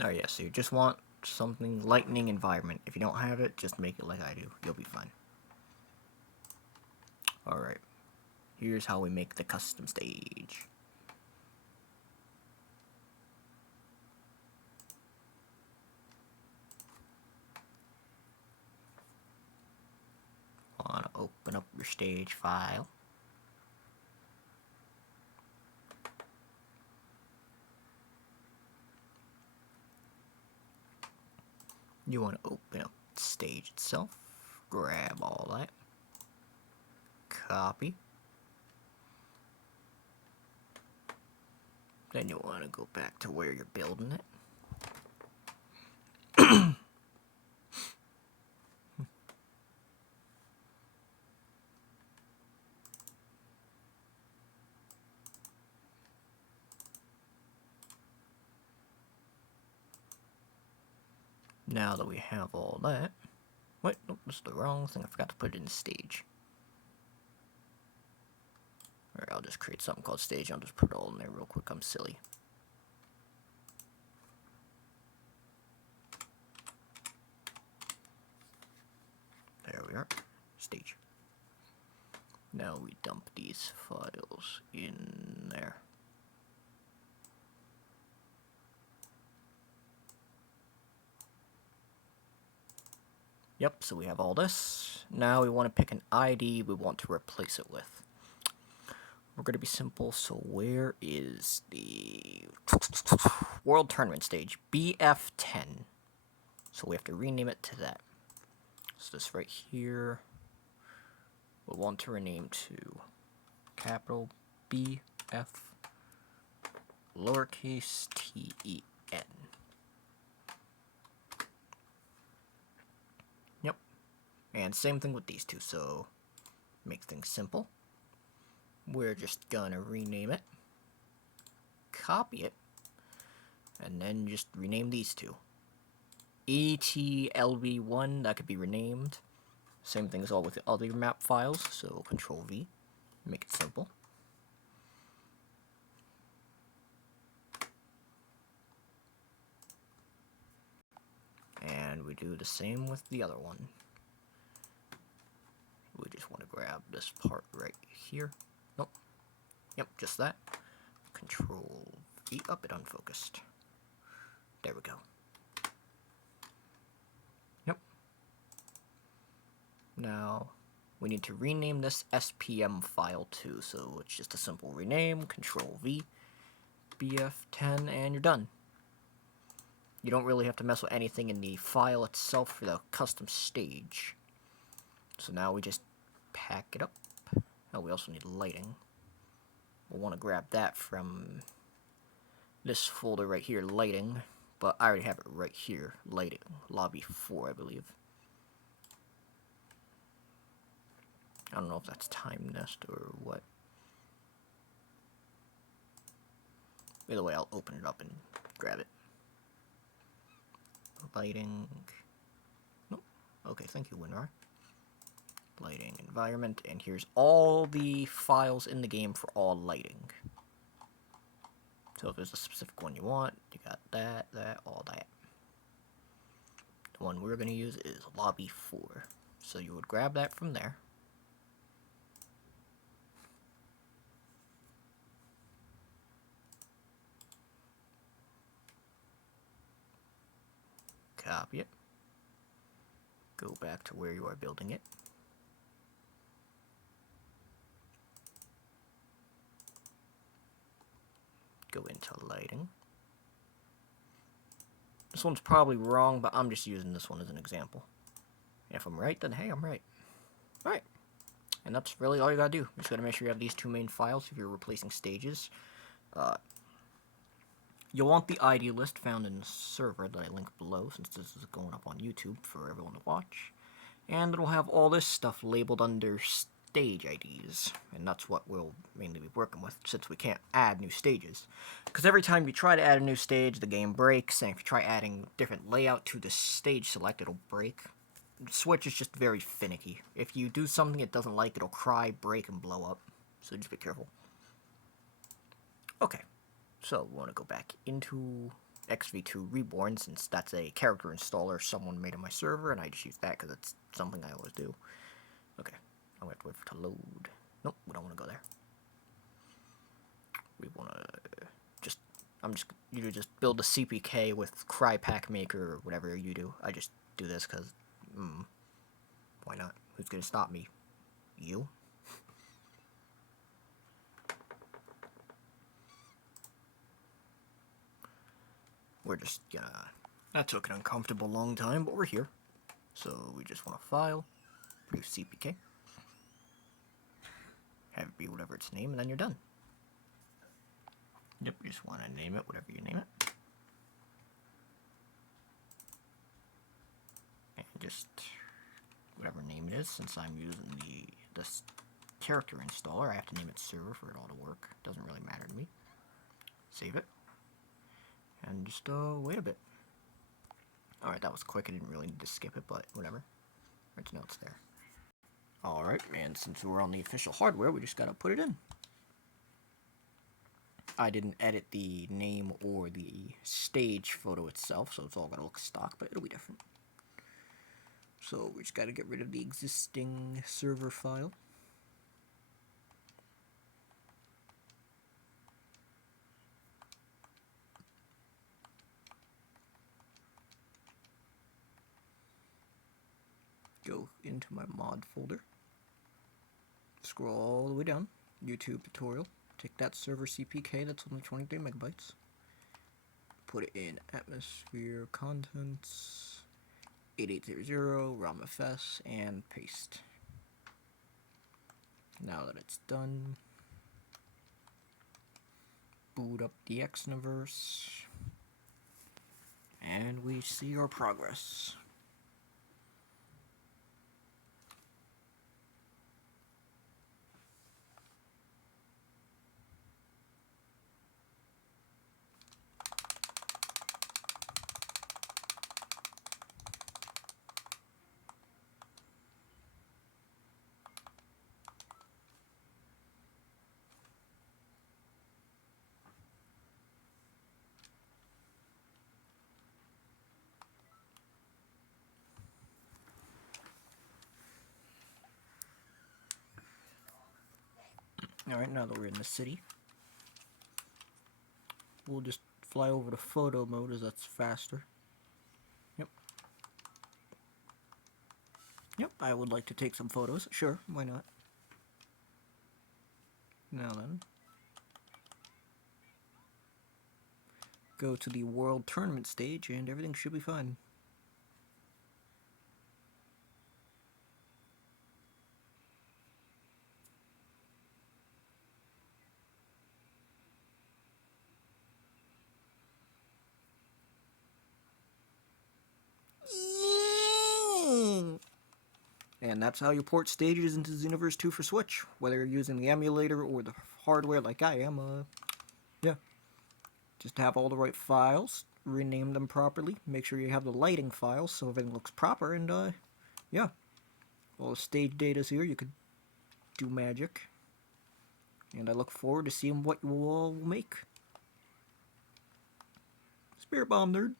Oh yeah, so you just want something lightning environment. If you don't have it, just make it like I do. You'll be fine. Alright, here's how we make the custom stage. Want to open up your stage file. You want to open up the stage itself, grab all that, copy. Then you want to go back to where you're building it. Now that we have all that, wait, nope, that's the wrong thing. I forgot to put it in stage. Alright, I'll just create something called stage. I'll just put it all in there real quick. I'm silly. There we are. Stage. Now we dump these files in there. Yep, so we have all this. Now we want to pick an ID we want to replace it with. We're going to be simple, so where is the World Tournament stage? BF10. So we have to rename it to that. So this right here, we'll want to rename to capital BF lowercase ten. Yep. And same thing with these two, so make things simple. We're just gonna rename it, copy it, and then just rename these two. ETLV1, that could be renamed. Same thing as all with the other map files, so Control V, make it simple. And we do the same with the other one. We just want to grab this part right here. Nope. Yep, just that. Control V, up, it unfocused. There we go. Yep. Now, we need to rename this SPM file too, so it's just a simple rename, Control V, BF10, and you're done. You don't really have to mess with anything in the file itself for the custom stage. So now we just pack it up. Oh, we also need lighting. We'll want to grab that from this folder right here, lighting. But I already have it right here, lighting, lobby 4, I believe. I don't know if that's time nest or what. Either way, I'll open it up and grab it. Lighting. Nope. Okay, thank you, WinRAR. Lighting environment, and here's all the files in the game for all lighting. So if there's a specific one you want, you got that, all that. The one we're going to use is lobby 4. So you would grab that from there. Copy it. Go back to where you are building it. Go into lighting. This one's probably wrong, but I'm just using this one as an example. If I'm right, then hey, I'm right. Alright. And that's really all you gotta do. You just gotta make sure you have these two main files if you're replacing stages. You'll want the ID list found in the server that I link below, since this is going up on YouTube for everyone to watch. And it'll have all this stuff labeled under stage IDs, and that's what we'll mainly be working with, since we can't add new stages. Because every time you try to add a new stage, the game breaks, and if you try adding different layout to the stage select, it'll break. Switch is just very finicky. If you do something it doesn't like, it'll cry, break, and blow up. So just be careful. Okay, so we want to go back into XV2 Reborn, since that's a character installer someone made on my server, and I just use that because it's something I always do. Okay, I'm gonna have to wait for it to load. Nope, we don't want to go there. We want to you just build a CPK with Crypack Maker or whatever you do. I just do this because, why not? Who's gonna stop me? You? We're just gonna... That took an uncomfortable long time, but we're here. So we just want to file, produce CPK, have it be whatever its name, and then you're done. Yep, you just want to name it whatever you name it. And just whatever name it is, since I'm using this character installer, I have to name it server for it all to work. Doesn't really matter to me. Save it. And just wait a bit. Alright, that was quick. I didn't really need to skip it, but whatever. Right to know it's there. Alright, and since we're on the official hardware, we just gotta put it in. I didn't edit the name or the stage photo itself, so it's all gonna look stock, but it'll be different. So we just gotta get rid of the existing server file. Go into my mod folder. Scroll all the way down. YouTube tutorial. Take that server CPK that's only 23 megabytes. Put it in atmosphere contents 8800 ROMFS and paste. Now that it's done, boot up the Xenoverse and we see our progress. Alright, now that we're in the city, we'll just fly over to photo mode as that's faster. Yep, I would like to take some photos. Sure, why not? Now then, go to the World Tournament stage and everything should be fine. And that's how you port stages into Xenoverse 2 for Switch, whether you're using the emulator or the hardware like I am. Yeah. Just have all the right files, rename them properly, make sure you have the lighting files so everything looks proper, and yeah. All the stage data's here, you could do magic. And I look forward to seeing what you all will make. Spirit Bomb Nerd.